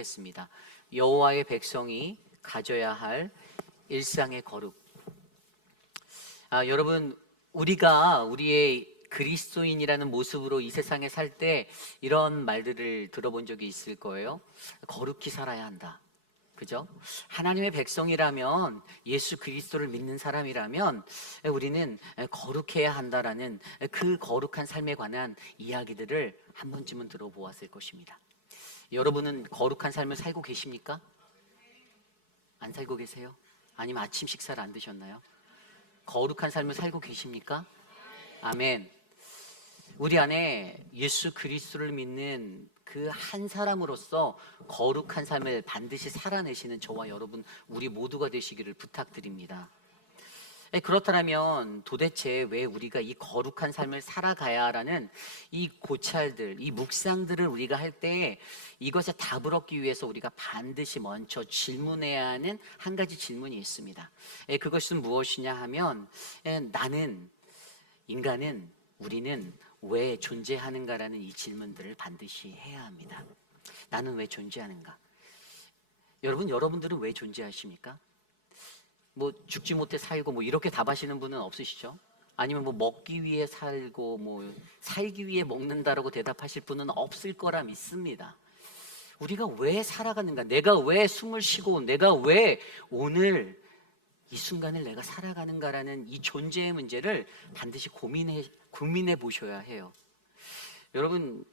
하겠습니다. 여호와의 백성이 가져야 할 일상의 거룩. 여러분, 우리가 우리의 그리스도인이라는 모습으로 이 세상에 살 때 이런 말들을 들어본 적이 있을 거예요. 거룩히 살아야 한다. 그죠? 하나님의 백성이라면, 예수 그리스도를 믿는 사람이라면 우리는 거룩해야 한다라는 그 거룩한 삶에 관한 이야기들을 한 번쯤은 들어보았을 것입니다. 여러분은 거룩한 삶을 살고 계십니까? 안 살고 계세요? 아니면 아침 식사를 안 드셨나요? 거룩한 삶을 살고 계십니까? 아멘. 우리 안에 예수 그리스도를 믿는 그 한 사람으로서 거룩한 삶을 반드시 살아내시는 저와 여러분, 우리 모두가 되시기를 부탁드립니다. 그렇다면 도대체 왜 우리가 이 거룩한 삶을 살아가야라는 이 고찰들, 이 묵상들을 우리가 할 때 이것에 답을 얻기 위해서 우리가 반드시 먼저 질문해야 하는 한 가지 질문이 있습니다. 그것은 무엇이냐 하면, 인간은, 우리는 왜 존재하는가라는 이 질문들을 반드시 해야 합니다. 나는 왜 존재하는가? 여러분들은 왜 존재하십니까? 뭐 죽지 못해 살고 뭐 이렇게 답하시는 분은 없으시죠? 아니면 뭐 먹기 위해 살고 뭐 살기 위해 먹는다라고 대답하실 분은 없을 거라 믿습니다. 우리가 왜 살아가는가? 내가 왜 숨을 쉬고 내가 왜 오늘 이 순간을 내가 살아가는가라는 이 존재의 문제를 반드시 고민해 보셔야 해요. 여러분,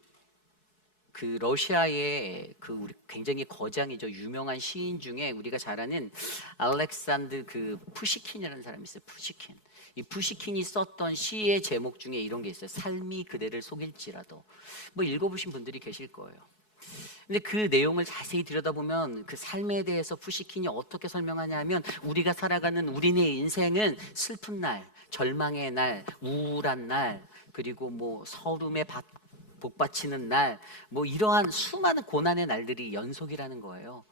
그 러시아의 그 우리 굉장히 거장이죠. 유명한 시인 중에 우리가 잘 아는 알렉산드 그 푸시킨이라는 사람이 있어요. 푸시킨. 이 푸시킨이 썼던 시의 제목 중에 이런 게 있어요. 삶이 그대를 속일지라도. 뭐 읽어보신 분들이 계실 거예요. 근데 그 내용을 자세히 들여다보면 그 삶에 대해서 푸시킨이 어떻게 설명하냐면, 우리가 살아가는 우리네 인생은 슬픈 날, 절망의 날, 우울한 날, 그리고 뭐 서름에 복받치는 날, 뭐 이러한 수많은 고난의 날들이 연속이라는 거예요.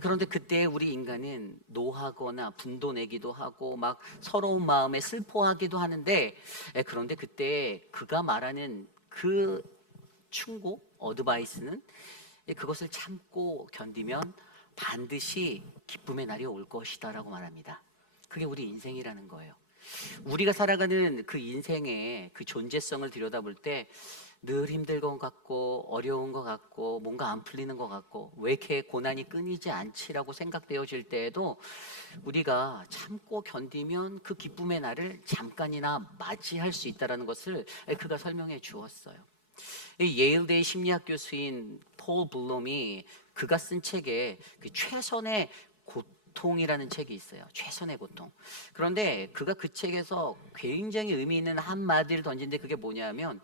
그런데 그때 우리 인간은 노하거나 분도 내기도 하고 막 서러운 마음에 슬퍼하기도 하는데, 그런데 그때 그가 말하는 그 충고, 어드바이스는 그것을 참고 견디면 반드시 기쁨의 날이 올 것이다라고 말합니다. 그게 우리 인생이라는 거예요. 우리가 살아가는 그 인생의 그 존재성을 들여다볼 때 늘 힘들 것 같고 어려운 것 같고 뭔가 안 풀리는 것 같고 왜 이렇게 고난이 끊이지 않지라고 생각되어질 때에도 우리가 참고 견디면 그 기쁨의 날을 잠깐이나 맞이할 수 있다는 것을 그가 설명해 주었어요. 예일대의 심리학 교수인 폴 블룸이 그가 쓴 책에 그 최선의 고통이라는 책이 있어요. 최선의 고통. 그런데 그가 그 책에서 굉장히 의미 있는 한마디를 던진데, 그게 뭐냐면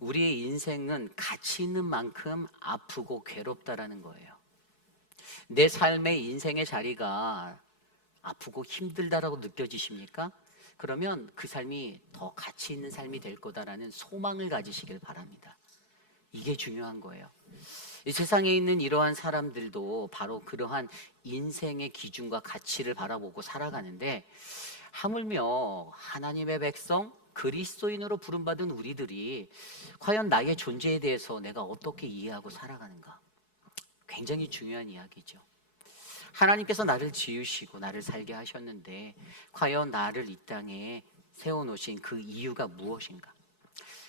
우리의 인생은 가치 있는 만큼 아프고 괴롭다라는 거예요. 내 삶의 인생의 자리가 아프고 힘들다라고 느껴지십니까? 그러면 그 삶이 더 가치 있는 삶이 될 거다라는 소망을 가지시길 바랍니다. 이게 중요한 거예요. 이 세상에 있는 이러한 사람들도 바로 그러한 인생의 기준과 가치를 바라보고 살아가는데, 하물며 하나님의 백성, 그리스도인으로 부름받은 우리들이 과연 나의 존재에 대해서 내가 어떻게 이해하고 살아가는가? 굉장히 중요한 이야기죠. 하나님께서 나를 지으시고 나를 살게 하셨는데 과연 나를 이 땅에 세워놓으신 그 이유가 무엇인가?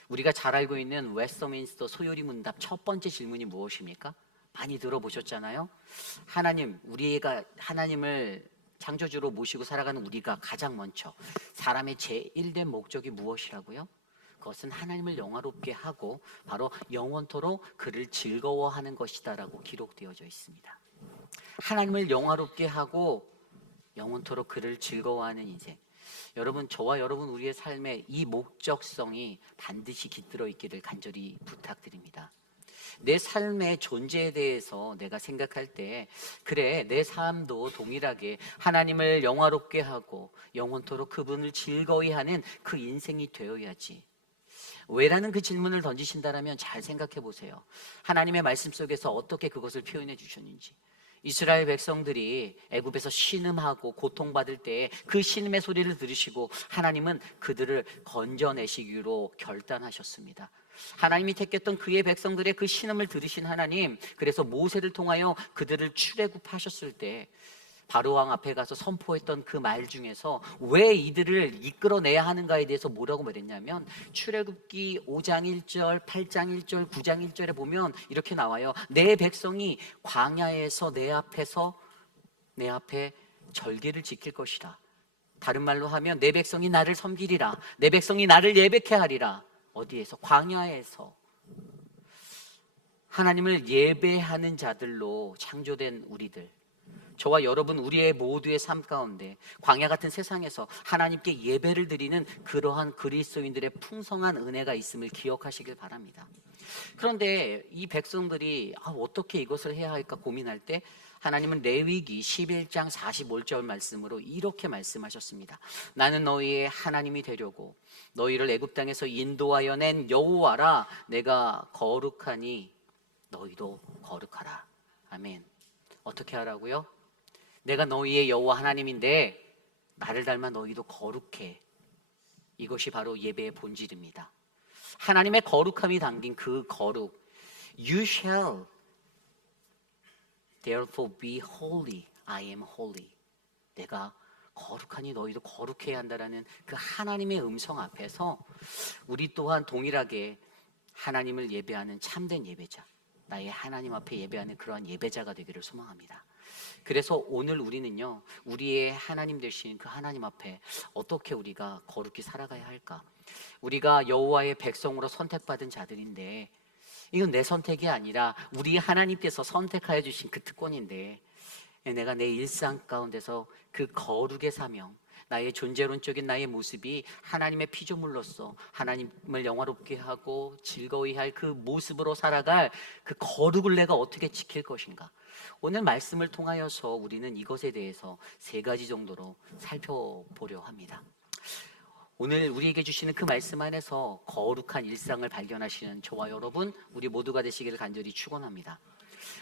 우리가 잘 알고 있는 웨스터민스터 소요리 문답 첫 번째 질문이 무엇입니까? 많이 들어보셨잖아요. 우리가 하나님을 창조주로 모시고 살아가는 우리가 가장 먼저 사람의 제1된 목적이 무엇이라고요? 그것은 하나님을 영화롭게 하고 바로 영원토록 그를 즐거워하는 것이다라고 기록되어져 있습니다. 하나님을 영화롭게 하고 영원토록 그를 즐거워하는 인생. 여러분, 저와 여러분 우리의 삶에 이 목적성이 반드시 깃들어 있기를 간절히 부탁드립니다. 내 삶의 존재에 대해서 내가 생각할 때, 그래, 내 삶도 동일하게 하나님을 영화롭게 하고 영원토록 그분을 즐거이 하는 그 인생이 되어야지. 왜라는 그 질문을 던지신다면 잘 생각해 보세요. 하나님의 말씀 속에서 어떻게 그것을 표현해 주셨는지. 이스라엘 백성들이 애굽에서 신음하고 고통받을 때 그 신음의 소리를 들으시고 하나님은 그들을 건져내시기로 결단하셨습니다. 하나님이 택했던 그의 백성들의 그 신음을 들으신 하나님, 그래서 모세를 통하여 그들을 출애굽하셨을 때 바로 왕 앞에 가서 선포했던 그 말 중에서 왜 이들을 이끌어내야 하는가에 대해서 뭐라고 말했냐면, 출애굽기 5장 1절, 8장 1절, 9장 1절에 보면 이렇게 나와요. 내 백성이 광야에서 내 앞에 절기를 지킬 것이라. 다른 말로 하면 내 백성이 나를 섬기리라. 내 백성이 나를 예배케 하리라. 어디에서? 광야에서. 하나님을 예배하는 자들로 창조된 우리들, 저와 여러분, 우리의 모두의 삶 가운데 광야 같은 세상에서 하나님께 예배를 드리는 그러한 그리스도인들의 풍성한 은혜가 있음을 기억하시길 바랍니다. 그런데 이 백성들이 어떻게 이것을 해야 할까 고민할 때 하나님은 레위기 11장 45절 말씀으로 이렇게 말씀하셨습니다. 나는 너희의 하나님이 되려고 너희를 애굽 땅에서 인도하여 낸 여호와라. 내가 거룩하니 너희도 거룩하라. 아멘. 어떻게 하라고요? 내가 너희의 여호와 하나님인데 나를 닮아 너희도 거룩해. 이것이 바로 예배의 본질입니다. 하나님의 거룩함이 담긴 그 거룩. You shall therefore be holy. I am holy. 내가 거룩하니 너희도 거룩해야 한다라는 그 하나님의 음성 앞에서 우리 또한 동일하게 하나님을 예배하는 참된 예배자, 나의 하나님 앞에 예배하는 그러한 예배자가 되기를 소망합니다. 그래서 오늘 우리는요, 우리의 하나님 되신 그 하나님 앞에 어떻게 우리가 거룩히 살아가야 할까? 우리가 여호와의 백성으로 선택받은 자들인데, 이건 내 선택이 아니라 우리 하나님께서 선택하여 주신 그 특권인데, 내가 내 일상 가운데서 그 거룩의 사명, 나의 존재론적인 나의 모습이 하나님의 피조물로서 하나님을 영화롭게 하고 즐거워해 할 그 모습으로 살아갈 그 거룩을 내가 어떻게 지킬 것인가? 오늘 말씀을 통하여서 우리는 이것에 대해서 3가지 정도로 살펴보려 합니다. 오늘 우리에게 주시는 그 말씀 안에서 거룩한 일상을 발견하시는 저와 여러분, 우리 모두가 되시기를 간절히 축원합니다.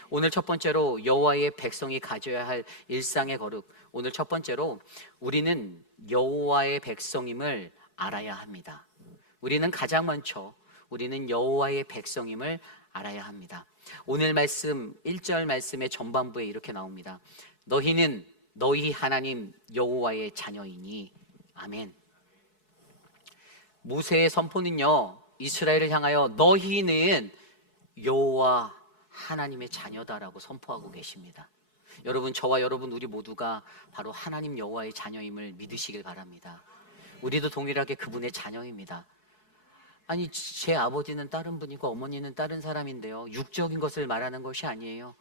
오늘 첫 번째로 여호와의 백성이 가져야 할 일상의 거룩. 오늘 첫 번째로 우리는 여호와의 백성임을 알아야 합니다. 우리는 가장 먼저 우리는 여호와의 백성임을 알아야 합니다. 오늘 말씀 1절 말씀의 전반부에 이렇게 나옵니다. 너희는 너희 하나님 여호와의 자녀이니. 아멘. 모세의 선포는요, 이스라엘을 향하여 너희는 여호와 하나님의 자녀다라고 선포하고 계십니다. 여러분, 저와 여러분 우리 모두가 바로 하나님 여호와의 자녀임을 믿으시길 바랍니다. 우리도 동일하게 그분의 자녀입니다. 아니, 제 아버지는 다른 분이고 어머니는 다른 사람인데요, 육적인 것을 말하는 것이 아니에요.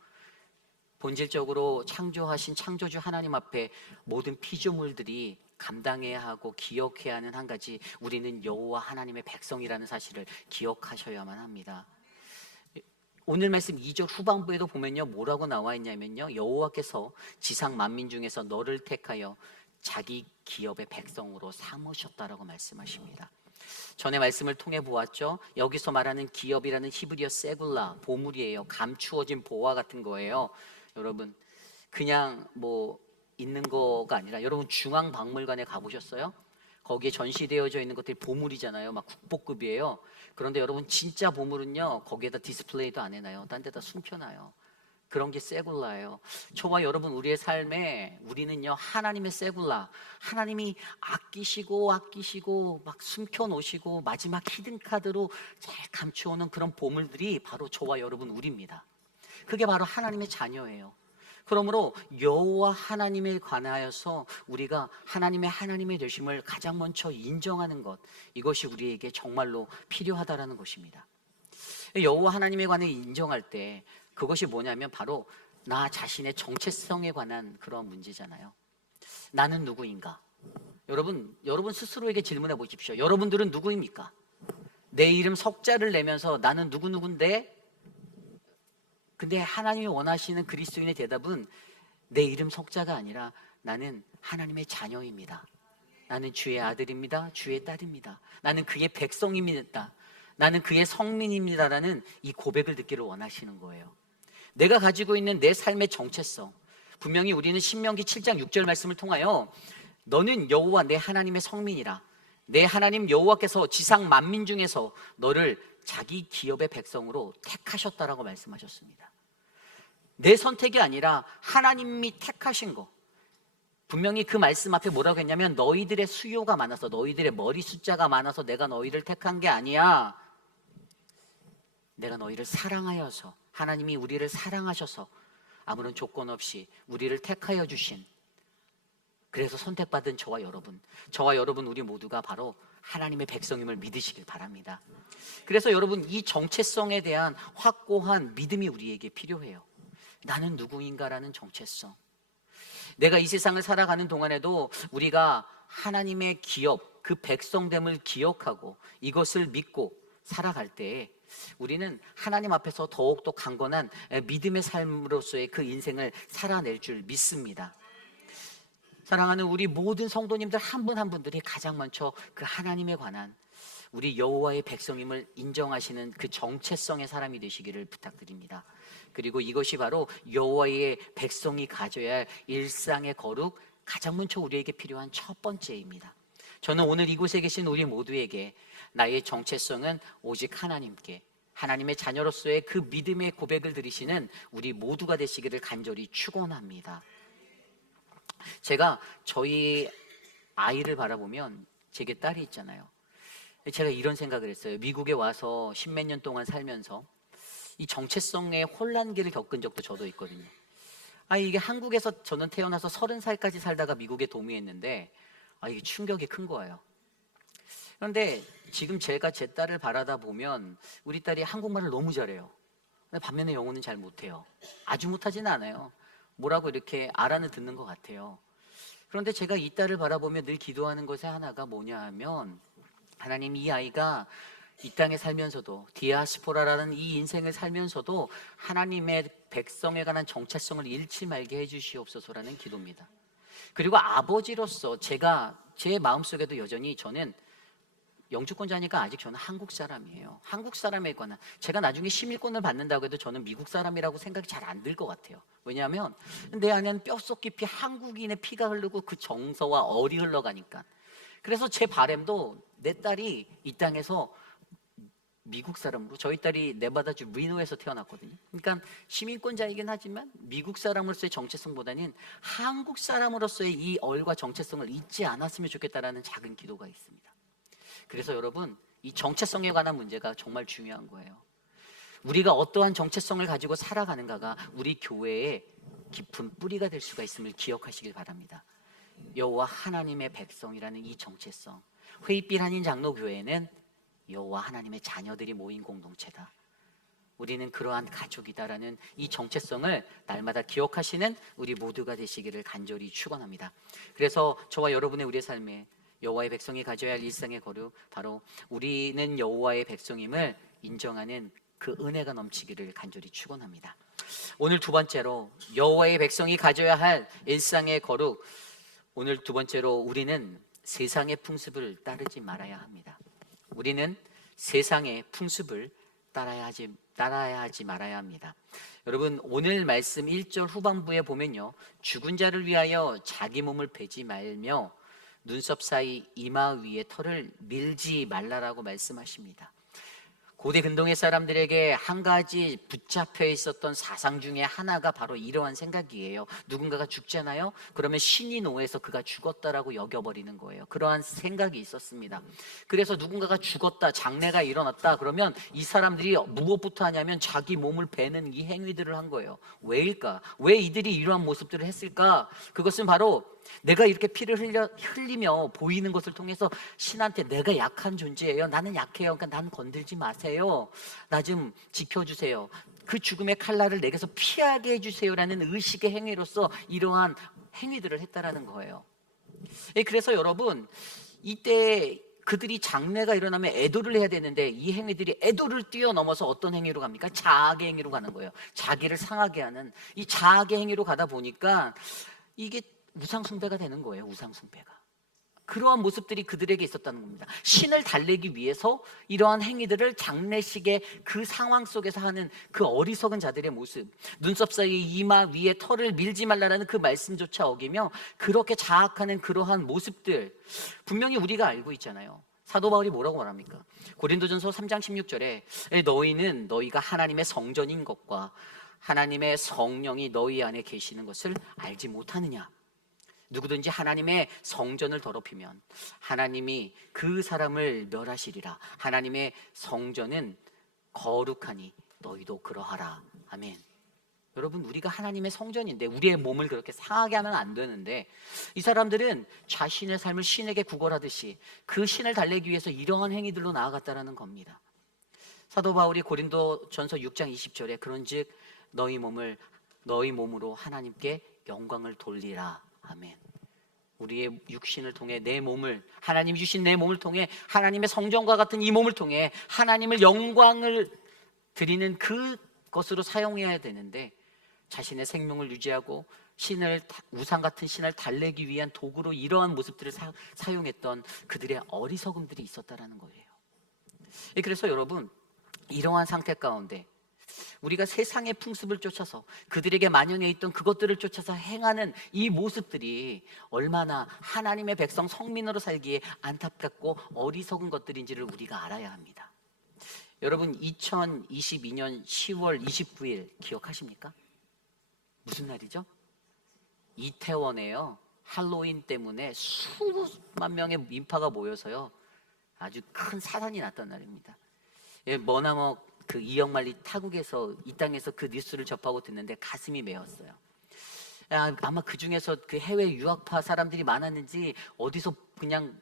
본질적으로 창조하신 창조주 하나님 앞에 모든 피조물들이 감당해야 하고 기억해야 하는 한 가지, 우리는 여호와 하나님의 백성이라는 사실을 기억하셔야만 합니다. 오늘 말씀 2절 후반부에도 보면요, 뭐라고 나와 있냐면요, 여호와께서 지상 만민 중에서 너를 택하여 자기 기업의 백성으로 삼으셨다라고 말씀하십니다. 전에 말씀을 통해 보았죠. 여기서 말하는 기업이라는 히브리어 세굴라, 보물이에요. 감추어진 보화 같은 거예요. 여러분, 그냥 뭐 있는 거가 아니라, 여러분 중앙박물관에 가보셨어요? 거기에 전시되어져 있는 것들이 보물이잖아요. 막 국보급이에요. 그런데 여러분, 진짜 보물은요, 거기에다 디스플레이도 안 해놔요. 딴 데다 숨겨놔요. 그런 게 세굴라예요. 저와 여러분, 우리의 삶에 우리는요, 하나님의 세굴라, 하나님이 아끼시고 막 숨겨놓으시고 마지막 히든카드로 잘 감추어놓은 그런 보물들이 바로 저와 여러분 우리입니다. 그게 바로 하나님의 자녀예요. 그러므로 여호와 하나님에 관하여서 우리가 하나님의 되심을 가장 먼저 인정하는 것, 이것이 우리에게 정말로 필요하다라는 것입니다. 여호와 하나님에 관해 인정할 때 그것이 뭐냐면 바로 나 자신의 정체성에 관한 그런 문제잖아요. 나는 누구인가? 여러분 스스로에게 질문해 보십시오. 여러분들은 누구입니까? 내 이름 석자를 내면서 나는 누구인데? 근데 하나님이 원하시는 그리스도인의 대답은 내 이름 석자가 아니라 나는 하나님의 자녀입니다. 나는 주의 아들입니다. 주의 딸입니다. 나는 그의 백성입니다. 나는 그의 성민입니다라는 이 고백을 듣기를 원하시는 거예요. 내가 가지고 있는 내 삶의 정체성, 분명히 우리는 신명기 7장 6절 말씀을 통하여 너는 여호와 내 하나님의 성민이라, 내 하나님 여호와께서 지상 만민 중에서 너를 자기 기업의 백성으로 택하셨다라고 말씀하셨습니다. 내 선택이 아니라 하나님이 택하신 거. 분명히 그 말씀 앞에 뭐라고 했냐면 너희들의 수요가 많아서, 너희들의 머리 숫자가 많아서 내가 너희를 택한 게 아니야. 내가 너희를 사랑하여서, 하나님이 우리를 사랑하셔서 아무런 조건 없이 우리를 택하여 주신, 그래서 선택받은 저와 여러분 우리 모두가 바로 하나님의 백성임을 믿으시길 바랍니다. 그래서 여러분, 이 정체성에 대한 확고한 믿음이 우리에게 필요해요. 나는 누구인가라는 정체성. 내가 이 세상을 살아가는 동안에도 우리가 하나님의 기업, 그 백성됨을 기억하고 이것을 믿고 살아갈 때 우리는 하나님 앞에서 더욱더 강건한 믿음의 삶으로서의 그 인생을 살아낼 줄 믿습니다. 사랑하는 우리 모든 성도님들 한 분 한 분들이 가장 먼저 그 하나님에 관한 우리 여호와의 백성임을 인정하시는 그 정체성의 사람이 되시기를 부탁드립니다. 그리고 이것이 바로 여호와의 백성이 가져야 할 일상의 거룩, 가장 먼저 우리에게 필요한 첫 번째입니다. 저는 오늘 이곳에 계신 우리 모두에게 나의 정체성은 오직 하나님께, 하나님의 자녀로서의 그 믿음의 고백을 드리시는 우리 모두가 되시기를 간절히 축원합니다. 제가 저희 아이를 바라보면, 제게 딸이 있잖아요. 제가 이런 생각을 했어요. 미국에 와서 십몇 년 동안 살면서 이 정체성의 혼란기를 겪은 적도 저도 있거든요. 이게 한국에서 저는 태어나서 30살까지 살다가 미국에 도미했는데 이게 충격이 큰 거예요. 그런데 지금 제가 제 딸을 바라다 보면 우리 딸이 한국말을 너무 잘해요. 근데 반면에 영어는 잘 못해요. 아주 못하지는 않아요. 뭐라고 이렇게 알아는 듣는 것 같아요. 그런데 제가 이 딸을 바라보며 늘 기도하는 것의 하나가 뭐냐 하면, 하나님, 이 아이가 이 땅에 살면서도, 디아스포라라는 이 인생을 살면서도 하나님의 백성에 관한 정체성을 잃지 말게 해주시옵소서라는 기도입니다. 그리고 아버지로서 제가 제 마음속에도 여전히 저는 영주권자니까 아직 저는 한국 사람이에요. 한국 사람에 관한, 제가 나중에 시민권을 받는다고 해도 저는 미국 사람이라고 생각이 잘 안 들 것 같아요. 왜냐하면 내 안에는 뼛속 깊이 한국인의 피가 흐르고 그 정서와 얼이 흘러가니까. 그래서 제 바람도 내 딸이 이 땅에서 미국 사람으로, 저희 딸이 네바다주 리노에서 태어났거든요. 그러니까 시민권자이긴 하지만 미국 사람으로서의 정체성보다는 한국 사람으로서의 이 얼과 정체성을 잊지 않았으면 좋겠다라는 작은 기도가 있습니다. 그래서 여러분, 이 정체성에 관한 문제가 정말 중요한 거예요. 우리가 어떠한 정체성을 가지고 살아가는가가 우리 교회의 깊은 뿌리가 될 수가 있음을 기억하시길 바랍니다. 여호와 하나님의 백성이라는 이 정체성, 회의빛 한인 장로교회는 여호와 하나님의 자녀들이 모인 공동체다. 우리는 그러한 가족이다라는 이 정체성을 날마다 기억하시는 우리 모두가 되시기를 간절히 축원합니다. 그래서 저와 여러분의 우리의 삶에 여호와의 백성이 가져야 할 일상의 거룩, 바로 우리는 여호와의 백성임을 인정하는 그 은혜가 넘치기를 간절히 축원합니다. 오늘 두 번째로 여호와의 백성이 가져야 할 일상의 거룩, 오늘 두 번째로 우리는 세상의 풍습을 따르지 말아야 합니다. 우리는 세상의 풍습을 따라야 하지 말아야 합니다. 여러분, 오늘 말씀 1절 후반부에 보면요, 죽은 자를 위하여 자기 몸을 베지 말며 눈썹 사이 이마 위에 털을 밀지 말라라고 말씀하십니다. 고대 근동의 사람들에게 한 가지 붙잡혀 있었던 사상 중에 하나가 바로 이러한 생각이에요. 누군가가 죽잖아요. 그러면 신이 노해서 그가 죽었다라고 여겨버리는 거예요. 그러한 생각이 있었습니다. 그래서 누군가가 죽었다, 장례가 일어났다 그러면 이 사람들이 무엇부터 하냐면 자기 몸을 베는 이 행위들을 한 거예요. 왜일까? 왜 이들이 이러한 모습들을 했을까? 그것은 바로 내가 이렇게 피를 흘리며 보이는 것을 통해서 신한테 내가 약한 존재예요. 나는 약해요. 그러니까 난 건들지 마세요. 나 좀 지켜주세요. 그 죽음의 칼날을 내게서 피하게 해주세요라는 의식의 행위로서 이러한 행위들을 했다라는 거예요. 그래서 여러분, 이때 그들이 장례가 일어나면 애도를 해야 되는데 이 행위들이 애도를 뛰어넘어서 어떤 행위로 갑니까? 자학의 행위로 가는 거예요. 자기를 상하게 하는 이 자학의 행위로 가다 보니까 이게 우상숭배가 되는 거예요. 우상숭배가. 그러한 모습들이 그들에게 있었다는 겁니다. 신을 달래기 위해서 이러한 행위들을 장례식의 그 상황 속에서 하는 그 어리석은 자들의 모습, 눈썹 사이 이마 위에 털을 밀지 말라는 그 말씀조차 어기며 그렇게 자학하는 그러한 모습들, 분명히 우리가 알고 있잖아요. 사도 바울이 뭐라고 말합니까? 고린도전서 3장 16절에 너희는 너희가 하나님의 성전인 것과 하나님의 성령이 너희 안에 계시는 것을 알지 못하느냐? 누구든지 하나님의 성전을 더럽히면 하나님이 그 사람을 멸하시리라. 하나님의 성전은 거룩하니 너희도 그러하라. 아멘. 여러분, 우리가 하나님의 성전인데 우리의 몸을 그렇게 상하게 하면 안 되는데, 이 사람들은 자신의 삶을 신에게 구걸하듯이 그 신을 달래기 위해서 이러한 행위들로 나아갔다라는 겁니다. 사도 바울이 고린도전서 6장 20절에 그런즉 너희 몸으로 하나님께 영광을 돌리라. 아멘. 우리의 육신을 통해 내 몸을, 하나님이 주신 내 몸을 통해, 하나님의 성전과 같은 이 몸을 통해 하나님을 영광을 드리는 그것으로 사용해야 되는데, 자신의 생명을 유지하고 우상 같은 신을 달래기 위한 도구로 이러한 모습들을 사용했던 그들의 어리석음들이 있었다라는 거예요. 그래서 여러분, 이러한 상태 가운데 우리가 세상의 풍습을 쫓아서 그들에게 만연해 있던 그것들을 쫓아서 행하는 이 모습들이 얼마나 하나님의 백성 성민으로 살기에 안타깝고 어리석은 것들인지를 우리가 알아야 합니다. 여러분, 2022년 10월 29일 기억하십니까? 무슨 날이죠? 이태원에요, 할로윈 때문에 수만 명의 인파가 모여서요, 아주 큰 사단이 났던 날입니다. 머나먼 그 이영만리 타국에서 이 땅에서 그 뉴스를 접하고 듣는데 가슴이 메었어요. 아마 그 중에서 그 해외 유학파 사람들이 많았는지 어디서 그냥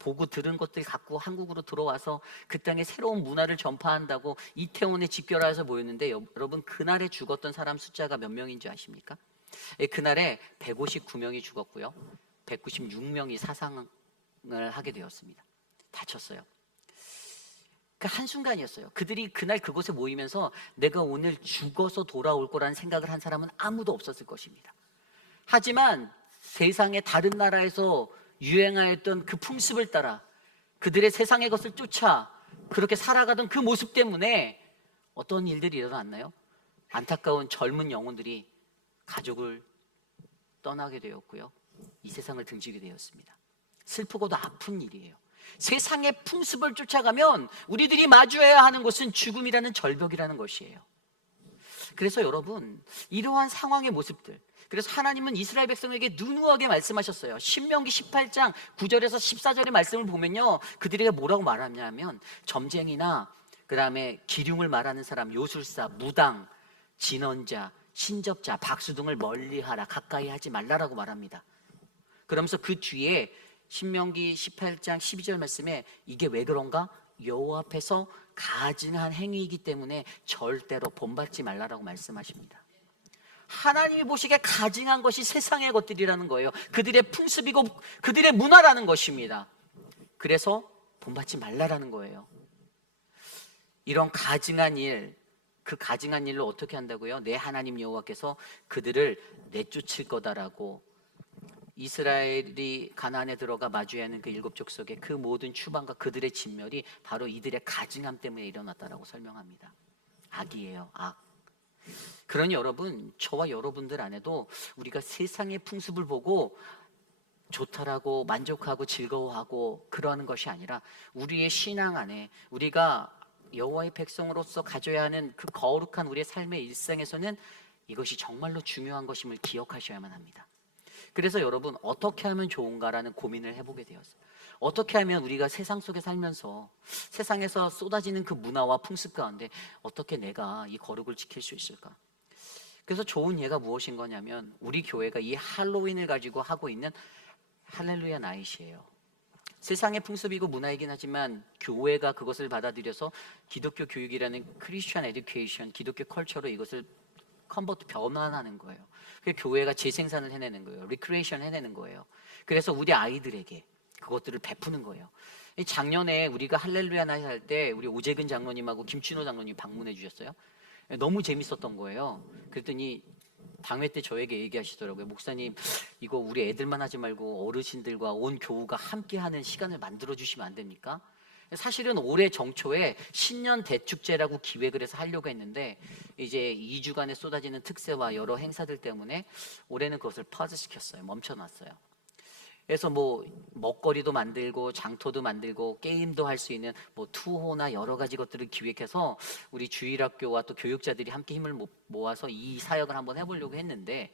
보고 들은 것들 갖고 한국으로 들어와서 그 땅에 새로운 문화를 전파한다고 이태원에 집결하여서 모였는데, 여러분, 그날에 죽었던 사람 숫자가 몇 명인지 아십니까? 그날에 159명이 죽었고요, 196명이 사상을 하게 되었습니다. 다쳤어요. 그 한순간이었어요. 그들이 그날 그곳에 모이면서 내가 오늘 죽어서 돌아올 거라는 생각을 한 사람은 아무도 없었을 것입니다. 하지만 세상의 다른 나라에서 유행하였던 그 풍습을 따라 그들의 세상의 것을 쫓아 그렇게 살아가던 그 모습 때문에 어떤 일들이 일어났나요? 안타까운 젊은 영혼들이 가족을 떠나게 되었고요, 이 세상을 등지게 되었습니다. 슬프고도 아픈 일이에요. 세상의 풍습을 쫓아가면 우리들이 마주해야 하는 것은 죽음이라는 절벽이라는 것이에요. 그래서 여러분, 이러한 상황의 모습들, 그래서 하나님은 이스라엘 백성에게 누누하게 말씀하셨어요. 신명기 18장 9절에서 14절의 말씀을 보면요, 그들에게 뭐라고 말하냐면 점쟁이나 그 다음에 기륭을 말하는 사람, 요술사, 무당, 진언자, 신접자, 박수 등을 멀리하라, 가까이 하지 말라라고 말합니다. 그러면서 그 뒤에 신명기 18장 12절 말씀에 이게 왜 그런가? 여호와 앞에서 가증한 행위이기 때문에 절대로 본받지 말라라고 말씀하십니다. 하나님이 보시기에 가증한 것이 세상의 것들이라는 거예요. 그들의 풍습이고 그들의 문화라는 것입니다. 그래서 본받지 말라라는 거예요. 이런 가증한 일, 그 가증한 일로 어떻게 한다고요? 내 하나님 여호와께서 그들을 내쫓을 거다라고, 이스라엘이 가나안에 들어가 마주해야 하는 그 7족속의 그 모든 추방과 그들의 진멸이 바로 이들의 가증함 때문에 일어났다라고 설명합니다. 악이에요, 악. 그러니 여러분, 저와 여러분들 안에도 우리가 세상의 풍습을 보고 좋다라고 만족하고 즐거워하고 그러하는 것이 아니라, 우리의 신앙 안에 우리가 여호와의 백성으로서 가져야 하는 그 거룩한 우리의 삶의 일상에서는 이것이 정말로 중요한 것임을 기억하셔야만 합니다. 그래서 여러분, 어떻게 하면 좋은가라는 고민을 해보게 되었어요. 어떻게 하면 우리가 세상 속에 살면서 세상에서 쏟아지는 그 문화와 풍습 가운데 어떻게 내가 이 거룩을 지킬 수 있을까? 그래서 좋은 예가 무엇인 거냐면, 우리 교회가 이 할로윈을 가지고 하고 있는 할렐루야 나잇이에요. 세상의 풍습이고 문화이긴 하지만 교회가 그것을 받아들여서 기독교 교육이라는 크리스천 에듀케이션, 기독교 컬처로 이것을 컨버트, 변환하는 거예요. 그래서 교회가 재생산을 해내는 거예요. 리크리에이션 해내는 거예요. 그래서 우리 아이들에게 그것들을 베푸는 거예요. 작년에 우리가 할렐루야 나잇 할 때 우리 오재근 장로님하고 김춘호 장로님 방문해 주셨어요. 너무 재밌었던 거예요. 그랬더니 당회 때 저에게 얘기하시더라고요. 목사님, 이거 우리 애들만 하지 말고 어르신들과 온 교우가 함께하는 시간을 만들어 주시면 안 됩니까? 사실은 올해 정초에 신년 대축제라고 기획을 해서 하려고 했는데, 이제 2주간에 쏟아지는 특세와 여러 행사들 때문에 올해는 그것을 파즈시켰어요. 멈춰놨어요. 그래서 뭐 먹거리도 만들고 장터도 만들고 게임도 할 수 있는 뭐 투호나 여러 가지 것들을 기획해서 우리 주일학교와 또 교육자들이 함께 힘을 모아서 이 사역을 한번 해보려고 했는데,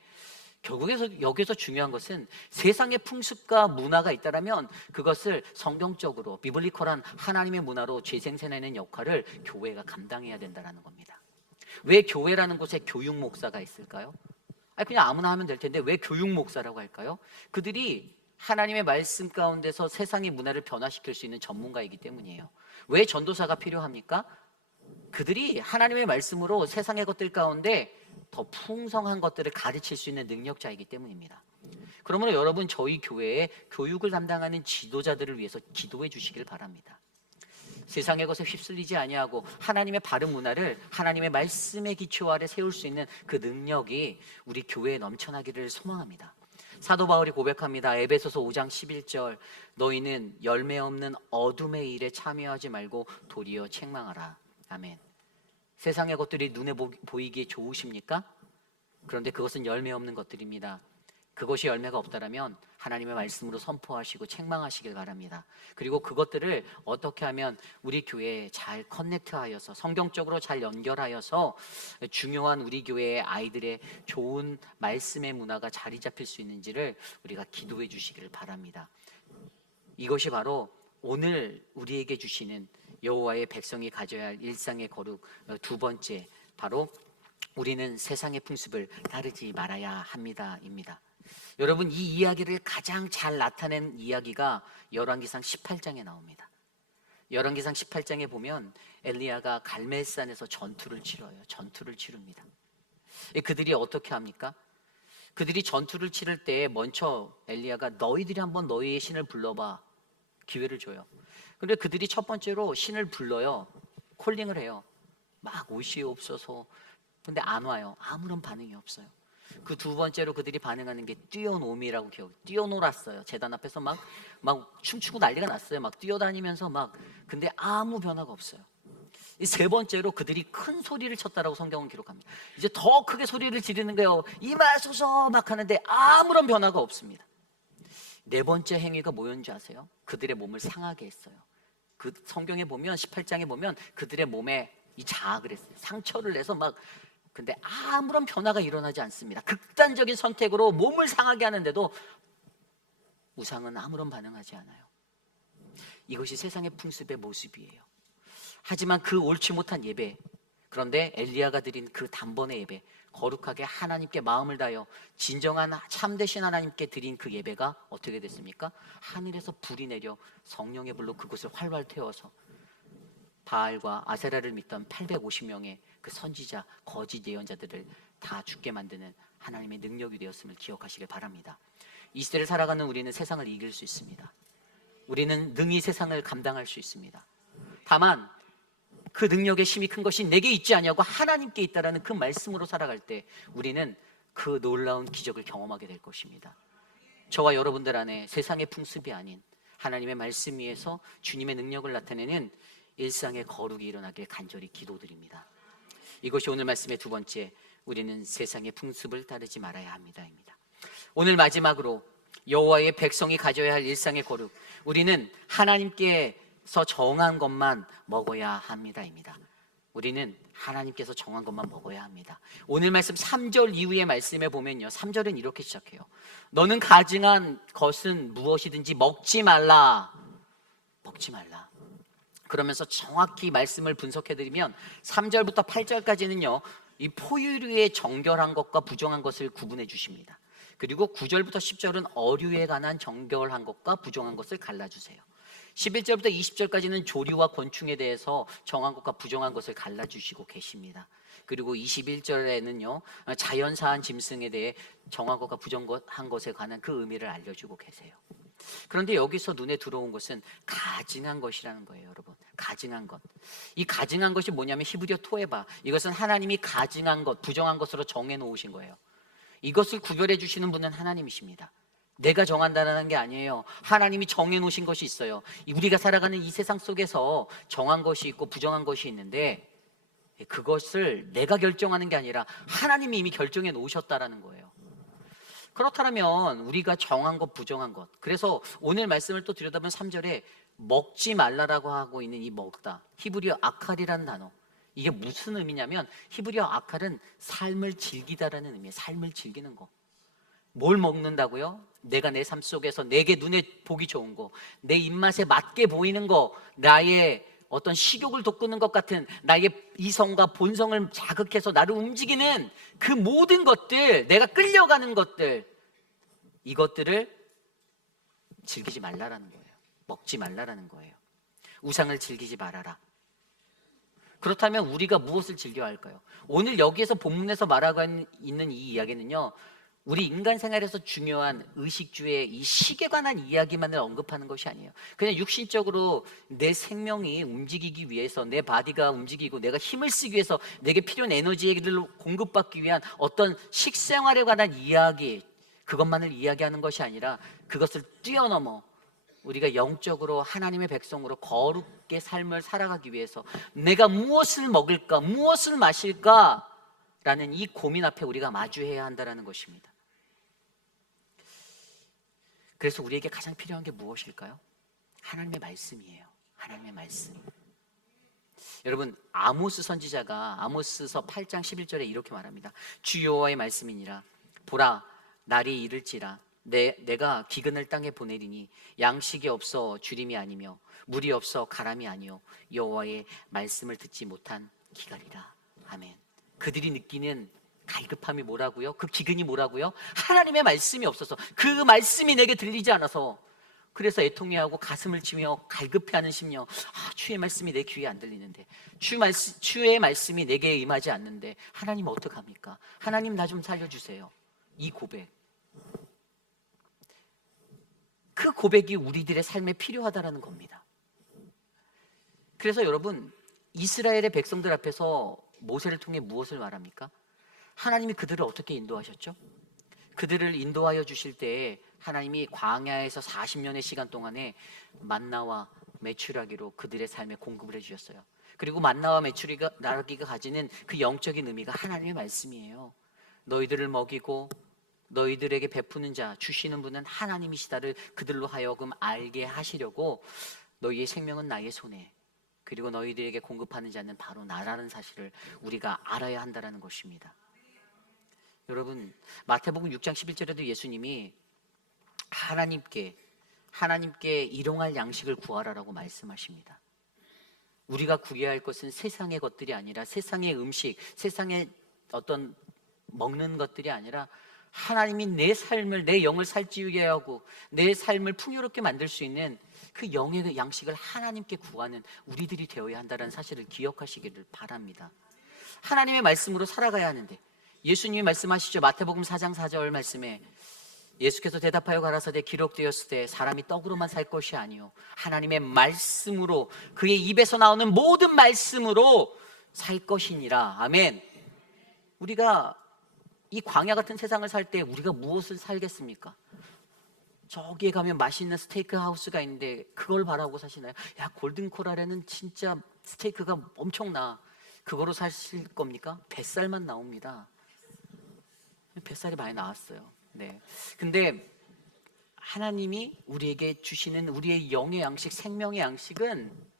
결국에서 여기서 중요한 것은 세상의 풍습과 문화가 있다라면 그것을 성경적으로 비블리컬한 하나님의 문화로 재생산하는 역할을 교회가 감당해야 된다는 겁니다. 왜 교회라는 곳에 교육 목사가 있을까요? 아니 그냥 아무나 하면 될 텐데 왜 교육 목사라고 할까요? 그들이 하나님의 말씀 가운데서 세상의 문화를 변화시킬 수 있는 전문가이기 때문이에요. 왜 전도사가 필요합니까? 그들이 하나님의 말씀으로 세상의 것들 가운데 더 풍성한 것들을 가르칠 수 있는 능력자이기 때문입니다. 그러므로 여러분, 저희 교회에 교육을 담당하는 지도자들을 위해서 기도해 주시길 바랍니다. 세상의 것에 휩쓸리지 아니하고 하나님의 바른 문화를 하나님의 말씀의 기초 아래 세울 수 있는 그 능력이 우리 교회에 넘쳐나기를 소망합니다. 사도 바울이 고백합니다. 에베소서 5장 11절, 너희는 열매 없는 어둠의 일에 참여하지 말고 도리어 책망하라. 아멘. 세상의 것들이 눈에 보이기에 좋으십니까? 그런데 그것은 열매 없는 것들입니다. 그것이 열매가 없다라면 하나님의 말씀으로 선포하시고 책망하시길 바랍니다. 그리고 그것들을 어떻게 하면 우리 교회에 잘 커넥트하여서 성경적으로 잘 연결하여서 중요한 우리 교회의 아이들의 좋은 말씀의 문화가 자리 잡힐 수 있는지를 우리가 기도해 주시기를 바랍니다. 이것이 바로 오늘 우리에게 주시는 여호와의 백성이 가져야 할 일상의 거룩 두 번째, 바로 우리는 세상의 풍습을 따르지 말아야 합니다입니다. 여러분, 이 이야기를 가장 잘 나타낸 이야기가 열왕기상 18장에 나옵니다. 열왕기상 18장에 보면 엘리야가 갈멜산에서 전투를 치러요. 전투를 치릅니다. 그들이 어떻게 합니까? 그들이 전투를 치를 때 먼저 엘리야가 너희들이 한번 너희의 신을 불러봐, 기회를 줘요. 그런데 그들이 첫 번째로 신을 불러요. 콜링을 해요. 막 오시옵소서. 근데 안 와요. 아무런 반응이 없어요. 그 두 번째로 그들이 반응하는 게 뛰어노미라고 뛰어놀았어요. 제단 앞에서 막 춤추고 난리가 났어요. 막 뛰어다니면서 근데 아무 변화가 없어요. 이 세 번째로 그들이 큰 소리를 쳤다라고 성경은 기록합니다. 이제 더 크게 소리를 지르는 거예요. 임하소서 막 하는데 아무런 변화가 없습니다. 네 번째 행위가 뭐였는지 아세요? 그들의 몸을 상하게 했어요. 그 성경에 보면 18장에 보면 그들의 몸에 이 자학을 했어요. 상처를 내서 근데 아무런 변화가 일어나지 않습니다. 극단적인 선택으로 몸을 상하게 하는데도 우상은 아무런 반응하지 않아요. 이것이 세상의 풍습의 모습이에요. 하지만 그 옳지 못한 예배, 그런데 엘리야가 드린 그 단번의 예배, 거룩하게 하나님께 마음을 다하여 진정한 참되신 하나님께 드린 그 예배가 어떻게 됐습니까? 하늘에서 불이 내려 성령의 불로 그곳을 활활 태워서 바알과 아세라를 믿던 850명의 그 선지자, 거짓 예언자들을 다 죽게 만드는 하나님의 능력이 되었음을 기억하시길 바랍니다. 이 시대를 살아가는 우리는 세상을 이길 수 있습니다. 우리는 능히 세상을 감당할 수 있습니다. 다만 그 능력의 힘이 큰 것이 내게 있지 아니하고 하나님께 있다라는 그 말씀으로 살아갈 때 우리는 그 놀라운 기적을 경험하게 될 것입니다. 저와 여러분들 안에 세상의 풍습이 아닌 하나님의 말씀 위에서 주님의 능력을 나타내는 일상의 거룩이 일어나길 간절히 기도드립니다. 이것이 오늘 말씀의 두 번째, 우리는 세상의 풍습을 따르지 말아야 합니다입니다. 오늘 마지막으로 여호와의 백성이 가져야 할 일상의 거룩, 우리는 하나님께서 정한 것만 먹어야 합니다입니다. 우리는 하나님께서 정한 것만 먹어야 합니다. 오늘 말씀 3절 이후의 말씀에 보면요, 3절은 이렇게 시작해요. 너는 가증한 것은 무엇이든지 먹지 말라. 먹지 말라. 그러면서 정확히 말씀을 분석해드리면 3절부터 8절까지는요, 이 포유류의 정결한 것과 부정한 것을 구분해 주십니다. 그리고 9절부터 10절은 어류에 관한 정결한 것과 부정한 것을 갈라주세요. 11절부터 20절까지는 조류와 곤충에 대해서 정한 것과 부정한 것을 갈라주시고 계십니다. 그리고 21절에는요, 자연사한 짐승에 대해 정한 것과 부정한 것에 관한 그 의미를 알려주고 계세요. 그런데 여기서 눈에 들어온 것은 가증한 것이라는 거예요, 여러분. 가증한 것. 이 가증한 것이 뭐냐면 히브리어 토에바. 이것은 하나님이 가증한 것, 부정한 것으로 정해 놓으신 거예요. 이것을 구별해 주시는 분은 하나님이십니다. 내가 정한다는 게 아니에요. 하나님이 정해 놓으신 것이 있어요. 우리가 살아가는 이 세상 속에서 정한 것이 있고 부정한 것이 있는데 그것을 내가 결정하는 게 아니라 하나님이 이미 결정해 놓으셨다라는 거예요. 그렇다면 우리가 정한 것, 부정한 것. 그래서 오늘 말씀을 또 들여다보면 3절에 먹지 말라라고 하고 있는 이 먹다, 히브리어 아칼이라는 단어, 이게 무슨 의미냐면 히브리어 아칼은 삶을 즐기다라는 의미예요. 삶을 즐기는 거. 뭘 먹는다고요? 내가 내 삶 속에서 내게 눈에 보기 좋은 거, 내 입맛에 맞게 보이는 거, 나의 어떤 식욕을 돋구는 것 같은 나의 이성과 본성을 자극해서 나를 움직이는 그 모든 것들, 내가 끌려가는 것들, 이것들을 즐기지 말라라는 거예요. 먹지 말라라는 거예요. 우상을 즐기지 말아라. 그렇다면 우리가 무엇을 즐겨야 할까요? 오늘 여기에서 본문에서 말하고 있는 이 이야기는요, 우리 인간 생활에서 중요한 의식주의 이 식에 관한 이야기만을 언급하는 것이 아니에요. 그냥 육신적으로 내 생명이 움직이기 위해서, 내 바디가 움직이고 내가 힘을 쓰기 위해서 내게 필요한 에너지를 공급받기 위한 어떤 식생활에 관한 이야기, 그것만을 이야기하는 것이 아니라 그것을 뛰어넘어 우리가 영적으로 하나님의 백성으로 거룩게 삶을 살아가기 위해서 내가 무엇을 먹을까, 무엇을 마실까 라는 이 고민 앞에 우리가 마주해야 한다는 것입니다. 그래서 우리에게 가장 필요한 게 무엇일까요? 하나님의 말씀이에요. 하나님의 말씀. 여러분, 아모스 선지자가 아모스서 8장 11절에 이렇게 말합니다. 주 여호와의 말씀이니라. 보라, 날이 이를지라. 내가 기근을 땅에 보내리니 양식이 없어 주림이 아니며 물이 없어 가람이 아니요 여호와의 말씀을 듣지 못한 기갈이라. 아멘. 그들이 느끼는 갈급함이 뭐라고요? 그 기근이 뭐라고요? 하나님의 말씀이 없어서, 그 말씀이 내게 들리지 않아서, 그래서 애통해하고 가슴을 치며 갈급해하는 심령. 주의 말씀이 내 귀에 안 들리는데, 주의 말씀이 내게 임하지 않는데 하나님 어떡합니까? 하나님 나 좀 살려주세요. 이 고백, 그 고백이 우리들의 삶에 필요하다라는 겁니다. 그래서 여러분, 이스라엘의 백성들 앞에서 모세를 통해 무엇을 말합니까? 하나님이 그들을 어떻게 인도하셨죠? 그들을 인도하여 주실 때에 하나님이 광야에서 40년의 시간 동안에 만나와 메추라기로 그들의 삶에 공급을 해주셨어요. 그리고 만나와 메추라기가 가지는 그 영적인 의미가 하나님의 말씀이에요. 너희들을 먹이고 너희들에게 베푸는 자, 주시는 분은 하나님이시다를 그들로 하여금 알게 하시려고 너희의 생명은 나의 손에, 그리고 너희들에게 공급하는 자는 바로 나라는 사실을 우리가 알아야 한다는 것입니다. 여러분, 마태복음 6장 11절에도 예수님이 하나님께 일용할 양식을 구하라라고 말씀하십니다. 우리가 구해야 할 것은 세상의 것들이 아니라, 세상의 음식, 세상의 어떤 먹는 것들이 아니라 하나님이 내 삶을, 내 영을 살찌우게 하고 내 삶을 풍요롭게 만들 수 있는 그 영의 양식을 하나님께 구하는 우리들이 되어야 한다는 사실을 기억하시기를 바랍니다. 하나님의 말씀으로 살아가야 하는데, 예수님이 말씀하시죠. 마태복음 4장 4절 말씀에 예수께서 대답하여 가라사대 기록되었을 때 사람이 떡으로만 살 것이 아니요 하나님의 말씀으로, 그의 입에서 나오는 모든 말씀으로 살 것이니라. 아멘. 우리가 이 광야 같은 세상을 살 때 우리가 무엇을 살겠습니까? 저기에 가면 맛있는 스테이크 하우스가 있는데 그걸 바라고 사시나요? 야, 골든코랄에는 진짜 스테이크가 엄청나. 그거로 사실 겁니까? 뱃살만 나옵니다. 뱃살이 많이 나왔어요. 네. 근데 하나님이 우리에게 주시는 우리의 영의 양식, 생명의 양식은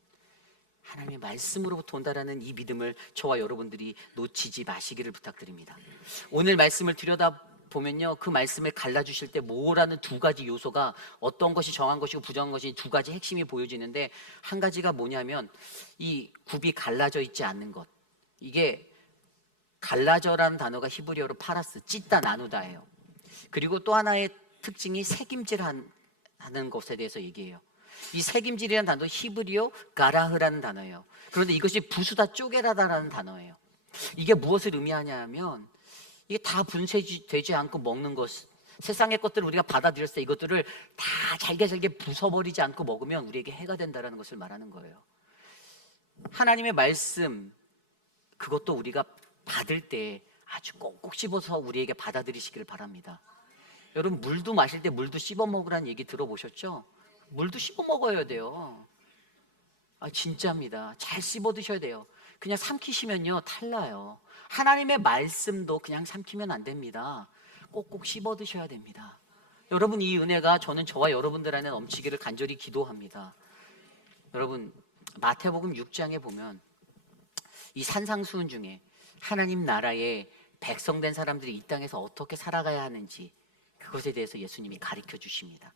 하나님의 말씀으로부터 온다라는 이 믿음을 저와 여러분들이 놓치지 마시기를 부탁드립니다. 오늘 말씀을 들여다보면요, 그 말씀을 갈라주실 때 뭐라는 두 가지 요소가, 어떤 것이 정한 것이고 부정한 것이 두 가지 핵심이 보여지는데, 한 가지가 뭐냐면 이 굽이 갈라져 있지 않는 것. 이게 갈라져라는 단어가 히브리어로 파라스, 찢다, 나누다예요. 그리고 또 하나의 특징이 새김질하는 것에 대해서 얘기해요. 이 새김질이라는 단어 히브리어 가라흐라는 단어예요. 그런데 이것이 부수다, 쪼개라다라는 단어예요. 이게 무엇을 의미하냐면, 이게 다 분쇄되지 않고 먹는 것, 세상의 것들을 우리가 받아들였을 때 이것들을 다 잘게 부숴버리지 않고 먹으면 우리에게 해가 된다는 것을 말하는 거예요. 하나님의 말씀, 그것도 우리가 받을 때 아주 꼭꼭 씹어서 우리에게 받아들이시기를 바랍니다. 여러분, 물도 마실 때 물도 씹어 먹으라는 얘기 들어보셨죠? 물도 씹어 먹어야 돼요. 진짜입니다. 잘 씹어 드셔야 돼요. 그냥 삼키시면요 탈나요. 하나님의 말씀도 그냥 삼키면 안 됩니다. 꼭꼭 씹어 드셔야 됩니다. 여러분, 이 은혜가 저는 저와 여러분들 안에 넘치기를 간절히 기도합니다. 여러분, 마태복음 6장에 보면 이 산상수훈 중에 하나님 나라의 백성된 사람들이 이 땅에서 어떻게 살아가야 하는지 그것에 대해서 예수님이 가르쳐 주십니다.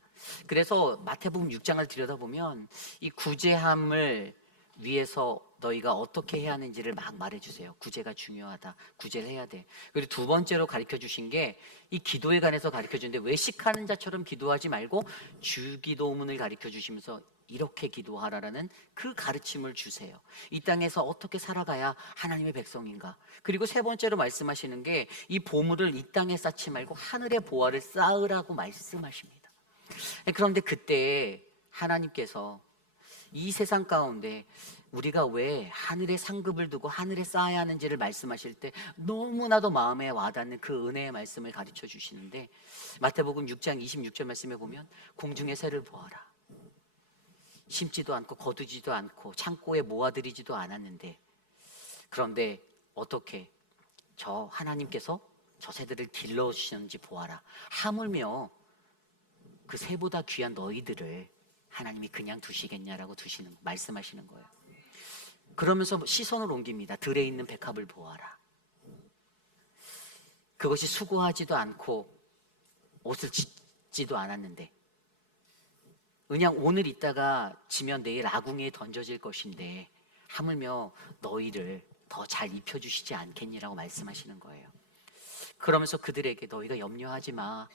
그래서 마태복음 6장을 들여다보면 이 구제함을 위해서 너희가 어떻게 해야 하는지를 막 말해주세요. 구제가 중요하다. 구제를 해야 돼. 그리고 두 번째로 가르쳐 주신 게 이 기도에 관해서 가르쳐 주는데, 외식하는 자처럼 기도하지 말고 주기도문을 가르쳐 주시면서 이렇게 기도하라라는 그 가르침을 주세요. 이 땅에서 어떻게 살아가야 하나님의 백성인가. 그리고 세 번째로 말씀하시는 게 이 보물을 이 땅에 쌓지 말고 하늘의 보화를 쌓으라고 말씀하십니다. 그런데 그때 하나님께서 이 세상 가운데 우리가 왜 하늘에 상급을 두고 하늘에 쌓아야 하는지를 말씀하실 때 너무나도 마음에 와닿는 그 은혜의 말씀을 가르쳐 주시는데, 마태복음 6장 26절 말씀에 보면 공중의 새를 보아라. 심지도 않고 거두지도 않고 창고에 모아들이지도 않았는데, 그런데 어떻게 저 하나님께서 저 새들을 길러주셨는지 보아라. 하물며 그 새보다 귀한 너희들을 하나님이 그냥 두시겠냐라고 말씀하시는 거예요. 그러면서 시선을 옮깁니다. 들에 있는 백합을 보아라. 그것이 수고하지도 않고 옷을 짓지도 않았는데, 그냥 오늘 있다가 지면 내일 아궁이에 던져질 것인데 하물며 너희를 더 잘 입혀주시지 않겠니라고 말씀하시는 거예요. 그러면서 그들에게 너희가 염려하지 마.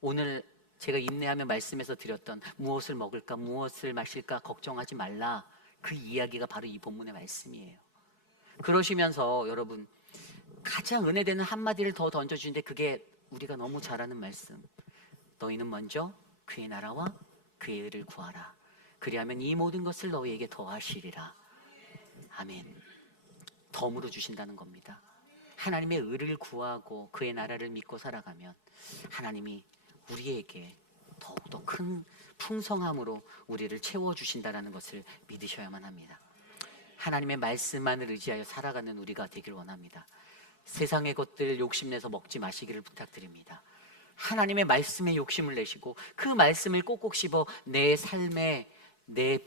오늘 제가 인내하며 말씀에서 드렸던 무엇을 먹을까 무엇을 마실까 걱정하지 말라, 그 이야기가 바로 이 본문의 말씀이에요. 그러시면서 여러분, 가장 은혜되는 한마디를 더 던져주는데 그게 우리가 너무 잘 아는 말씀. 너희는 먼저 그의 나라와 그의 의를 구하라. 그리하면 이 모든 것을 너희에게 더하시리라. 아멘. 덤으로 주신다는 겁니다. 하나님의 의를 구하고 그의 나라를 믿고 살아가면 하나님이 우리에게 더욱더 큰 풍성함으로 우리를 채워주신다는 것을 믿으셔야만 합니다. 하나님의 말씀만을 의지하여 살아가는 우리가 되길 원합니다. 세상의 것들 욕심내서 먹지 마시기를 부탁드립니다. 하나님의 말씀에 욕심을 내시고 그 말씀을 꼭꼭 씹어 내 삶에 내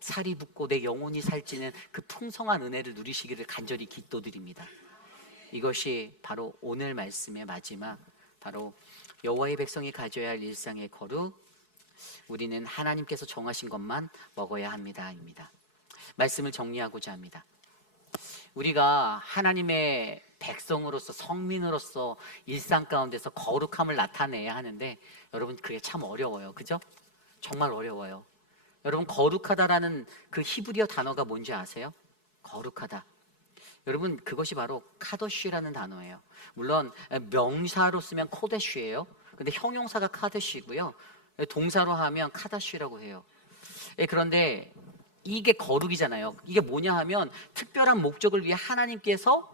살이 붙고 내 영혼이 살찌는 그 풍성한 은혜를 누리시기를 간절히 기도드립니다. 이것이 바로 오늘 말씀의 마지막, 바로 여호와의 백성이 가져야 할 일상의 거룩, 우리는 하나님께서 정하신 것만 먹어야 합니다입니다. 말씀을 정리하고자 합니다. 우리가 하나님의 백성으로서, 성민으로서 일상 가운데서 거룩함을 나타내야 하는데, 여러분 그게 참 어려워요. 그죠? 정말 어려워요. 여러분, 거룩하다라는 그 히브리어 단어가 뭔지 아세요? 거룩하다. 여러분, 그것이 바로 카도쉬라는 단어예요. 물론 명사로 쓰면 코데쉬예요. 근데 형용사가 카데쉬고요. 동사로 하면 카다쉬라고 해요. 그런데 이게 거룩이잖아요. 이게 뭐냐 하면 특별한 목적을 위해 하나님께서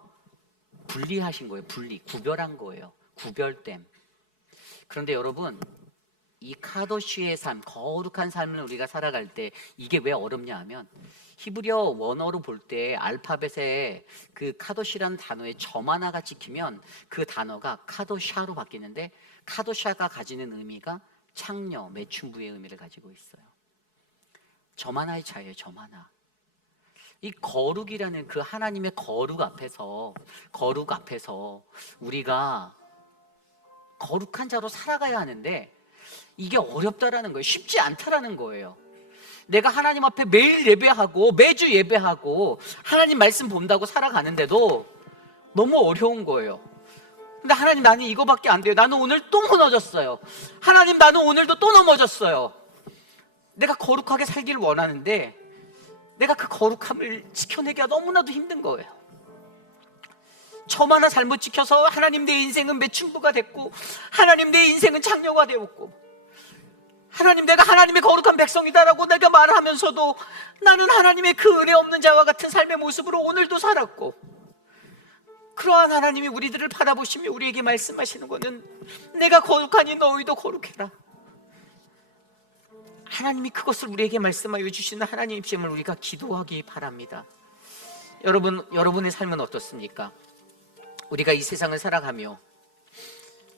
분리하신 거예요. 구별한 거예요. 구별됨. 그런데 여러분, 이 카도쉬의 삶, 거룩한 삶을 우리가 살아갈 때 이게 왜 어렵냐 하면, 히브리어 원어로 볼 때 알파벳에 그 카도시라는 단어에 점 하나가 찍히면 그 단어가 카도샤로 바뀌는데, 카도샤가 가지는 의미가 창녀, 매춘부의 의미를 가지고 있어요. 점 하나의 차이예요. 점 하나. 이 거룩이라는 그 하나님의 거룩 앞에서 우리가 거룩한 자로 살아가야 하는데 이게 어렵다라는 거예요. 쉽지 않다라는 거예요. 내가 하나님 앞에 매일 예배하고 매주 예배하고 하나님 말씀 본다고 살아가는데도 너무 어려운 거예요. 근데 하나님, 나는 이거밖에 안 돼요. 나는 오늘 또 무너졌어요. 하나님, 나는 오늘도 또 넘어졌어요. 내가 거룩하게 살기를 원하는데 내가 그 거룩함을 지켜내기가 너무나도 힘든 거예요. 점 하나 잘못 지켜서 하나님, 내 인생은 매춘부가 됐고, 하나님, 내 인생은 창녀가 되었고, 하나님, 내가 하나님의 거룩한 백성이다라고 내가 말하면서도 나는 하나님의 그 은혜 없는 자와 같은 삶의 모습으로 오늘도 살았고, 그러한 하나님이 우리들을 바라보시며 우리에게 말씀하시는 것은 내가 거룩하니 너희도 거룩해라. 하나님이 그것을 우리에게 말씀하여 주시는 하나님이심을 우리가 기도하기 바랍니다. 여러분의 삶은 어떻습니까? 우리가 이 세상을 살아가며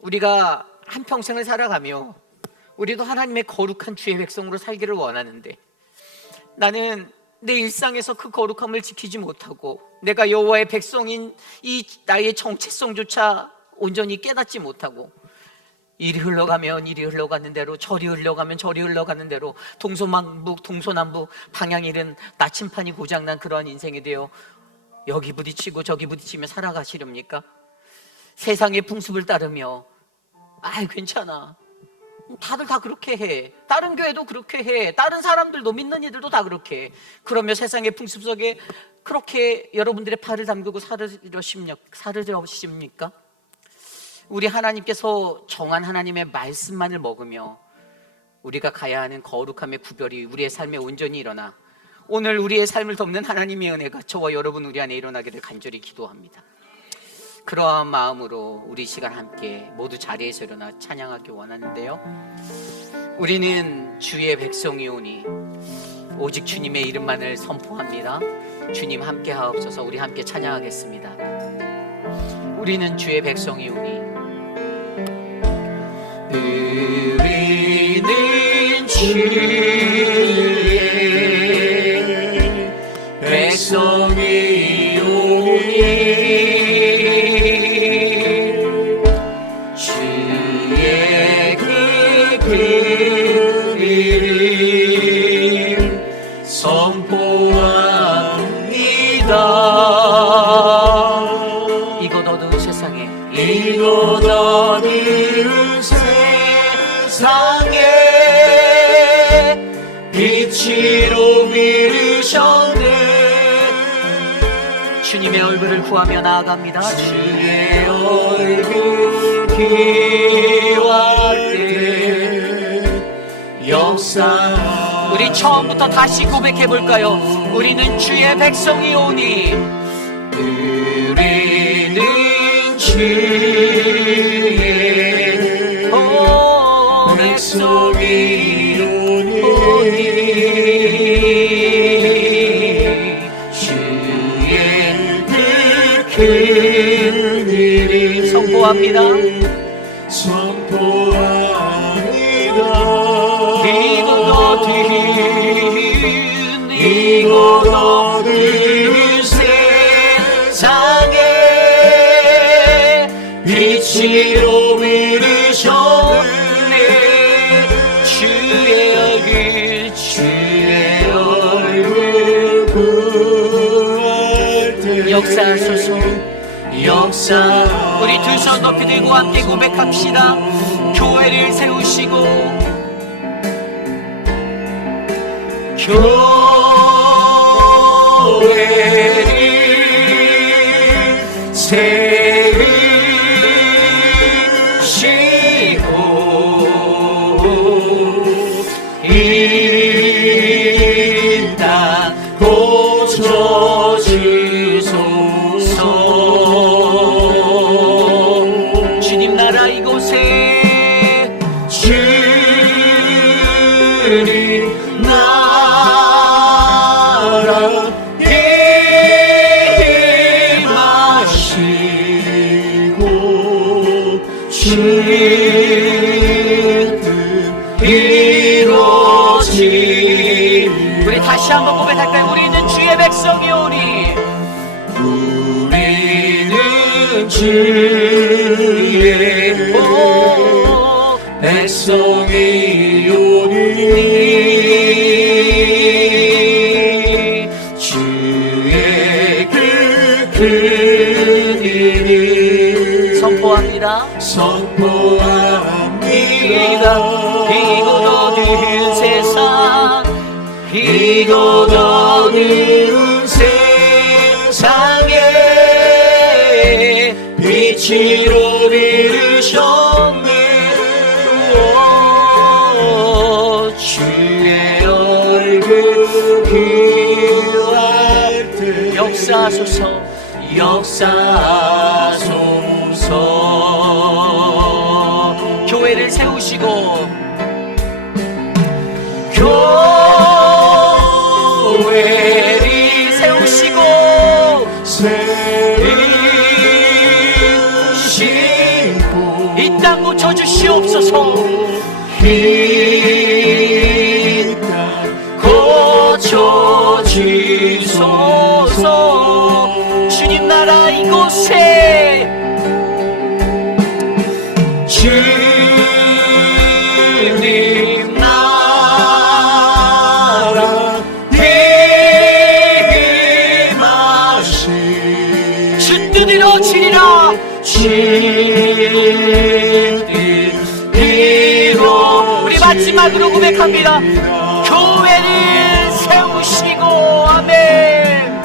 우리가 한평생을 살아가며 우리도 하나님의 거룩한 주의 백성으로 살기를 원하는데, 나는 내 일상에서 그 거룩함을 지키지 못하고 내가 여호와의 백성인 이 나의 정체성조차 온전히 깨닫지 못하고, 이리 흘러가면 이리 흘러가는 대로, 저리 흘러가면 저리 흘러가는 대로, 동서남북 방향 잃은 나침판이 고장난 그러한 인생이 되어 여기 부딪히고 저기 부딪히며 살아가시렵니까? 세상의 풍습을 따르며 괜찮아, 다들 다 그렇게 해, 다른 교회도 그렇게 해, 다른 사람들도, 믿는 이들도 다 그렇게 해. 그러며 세상의 풍습 속에 그렇게 여러분들의 발을 담그고 살으십니까? 우리 하나님께서 정한 하나님의 말씀만을 먹으며 우리가 가야 하는 거룩함의 구별이 우리의 삶에 온전히 일어나 오늘 우리의 삶을 덮는 하나님의 은혜가 저와 여러분 우리 안에 일어나기를 간절히 기도합니다. 그러한 마음으로 우리 시간 함께 모두 자리에서 일어나 찬양하기 원하는데요, 우리는 주의 백성이오니 오직 주님의 이름만을 선포합니다. 주님 함께 하옵소서. 우리 함께 찬양하겠습니다. 우리는 주의 백성이오니, 우리는 주의 백성이오니 주의 그 이름 선포합니다. 이곳 어두운 세상에, 이곳 어두운 세상에 빛으로 비르셨네. 주님의 얼굴을 구하며 나아갑니다. 주의 얼굴 기와할 때 역사. 우리 처음부터 다시 고백해볼까요? 우리는 주의 백성이오니, 우리는 주의 백성이오니 주의 그 큰 이름 선포합니다. 이곳 어두운 세상에 빛으로 비르셨네. 주의 얼굴 구할 때 역사하소서. 우리 두 손 높이 들고 함께 고백합시다. 교회를 세우시고 교회를 세우시고 이 땅 고쳐주소서. 주님 나라 이곳에, 주님 나라 임하시고 주의 뜻 이루어지. 우리 다시 한번 고백할까요? 우리는 주의 백성이오니, 우리는 주의 백성이오니 주의 그 큰 이름 선포합니다. 이곳 어두운 세상, 이곳 어두운 세상에 빛으로 비르셨네. 주의 얼굴 기할 때 역사하소서. 교회를 세우시고 교회를 세우시고 이 땅 주시옵소서. 이 땅 고쳐지소서. 주님 나라 이곳에 주님 나라 임하시 주 뜻 이루어지리라. 주 뜻 이루어. 우리 마지막으로 고백합니다. 교회를 세우시고 아멘.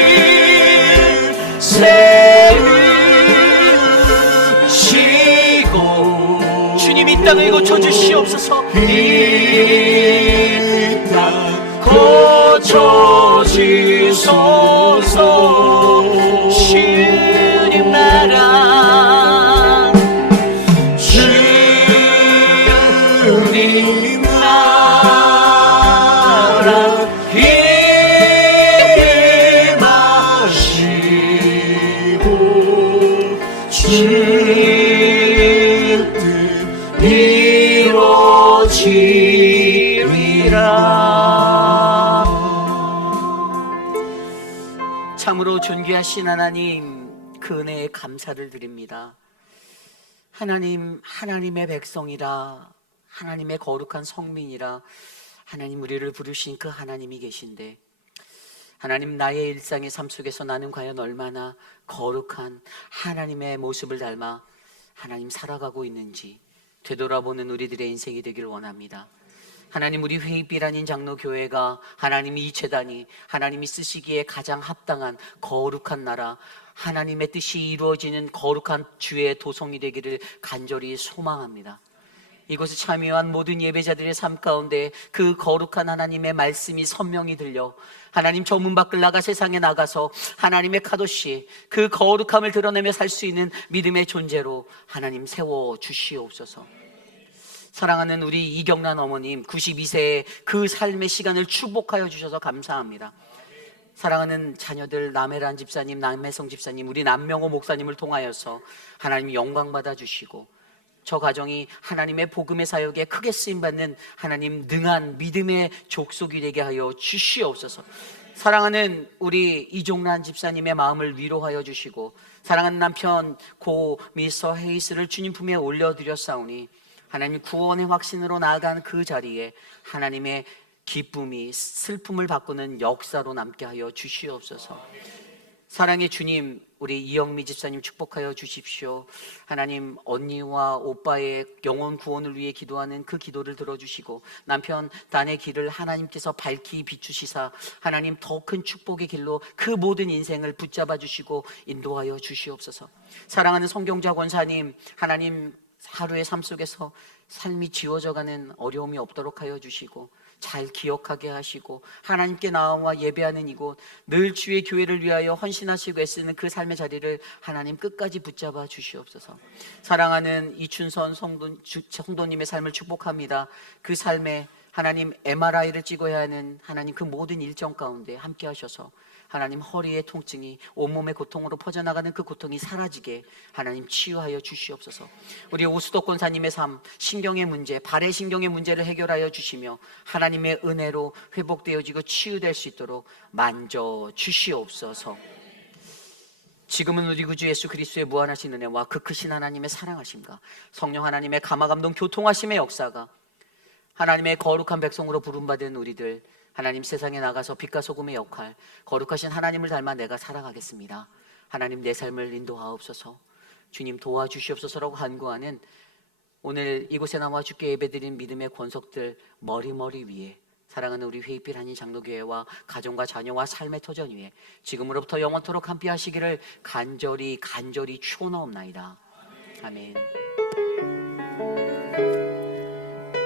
교회를 세우시고 주님 이 땅을 고쳐주시옵소서. 이 땅 고쳐지소서. 주님 나라 주님 나라 임하시고 주 뜻 이루어지리라. 참으로 존귀하신 하나님, 그 은혜에 감사를 드립니다. 하나님, 하나님의 백성이라, 하나님의 거룩한 성민이라 하나님 우리를 부르신 그 하나님이 계신데, 하나님, 나의 일상의 삶 속에서 나는 과연 얼마나 거룩한 하나님의 모습을 닮아 하나님 살아가고 있는지 되돌아보는 우리들의 인생이 되길 원합니다. 하나님, 우리 회의빛 아닌 장로교회가 하나님이 이 재단이 하나님이 쓰시기에 가장 합당한 거룩한 나라, 하나님의 뜻이 이루어지는 거룩한 주의 도성이 되기를 간절히 소망합니다. 이곳에 참여한 모든 예배자들의 삶 가운데 그 거룩한 하나님의 말씀이 선명히 들려 하나님 저 문 밖을 나가 세상에 나가서 하나님의 카도시 그 거룩함을 드러내며 살 수 있는 믿음의 존재로 하나님 세워 주시옵소서. 사랑하는 우리 이경란 어머님 92세의 그 삶의 시간을 축복하여 주셔서 감사합니다. 사랑하는 자녀들 남해란 집사님, 남해성 집사님, 우리 남명호 목사님을 통하여서 하나님 영광 받아 주시고 저 가정이 하나님의 복음의 사역에 크게 쓰임받는 하나님 능한 믿음의 족속이 되게 하여 주시옵소서. 사랑하는 우리 이종란 집사님의 마음을 위로하여 주시고 사랑하는 남편 고 미스터 헤이스를 주님 품에 올려드렸사오니 하나님 구원의 확신으로 나아간 그 자리에 하나님의 기쁨이 슬픔을 바꾸는 역사로 남게 하여 주시옵소서. 사랑의 주님, 우리 이영미 집사님 축복하여 주십시오. 하나님, 언니와 오빠의 영혼 구원을 위해 기도하는 그 기도를 들어주시고 남편 단의 길을 하나님께서 밝히 비추시사 하나님 더 큰 축복의 길로 그 모든 인생을 붙잡아 주시고 인도하여 주시옵소서. 사랑하는 성경자 권사님, 하나님 하루의 삶 속에서 삶이 지워져가는 어려움이 없도록 하여 주시고 잘 기억하게 하시고 하나님께 나와 예배하는 이곳 늘 주의 교회를 위하여 헌신하시고 애쓰는 그 삶의 자리를 하나님 끝까지 붙잡아 주시옵소서. 사랑하는 이춘선 성도님의 삶을 축복합니다. 그 삶에 하나님 MRI를 찍어야 하는 하나님 그 모든 일정 가운데 함께 하셔서 하나님 허리의 통증이 온몸의 고통으로 퍼져나가는 그 고통이 사라지게 하나님 치유하여 주시옵소서. 우리 오수덕 권사님의 삶, 신경의 문제, 발의 신경의 문제를 해결하여 주시며 하나님의 은혜로 회복되어지고 치유될 수 있도록 만져 주시옵소서. 지금은 우리 구주 예수 그리스도의 무한하신 은혜와 그 크신 하나님의 사랑하심과 성령 하나님의 감화감동 교통하심의 역사가 하나님의 거룩한 백성으로 부름받은 우리들 하나님 세상에 나가서 빛과 소금의 역할 거룩하신 하나님을 닮아 내가 살아가겠습니다. 하나님 내 삶을 인도하옵소서. 주님 도와주시옵소서라고 간구하는 오늘 이곳에 나와 주께 예배드린 믿음의 권속들 머리 위에 사랑하는 우리 회의빛 한인 장로교회와 가정과 자녀와 삶의 터전 위에 지금으로부터 영원토록 함께 하시기를 간절히 축원하옵나이다. 아멘.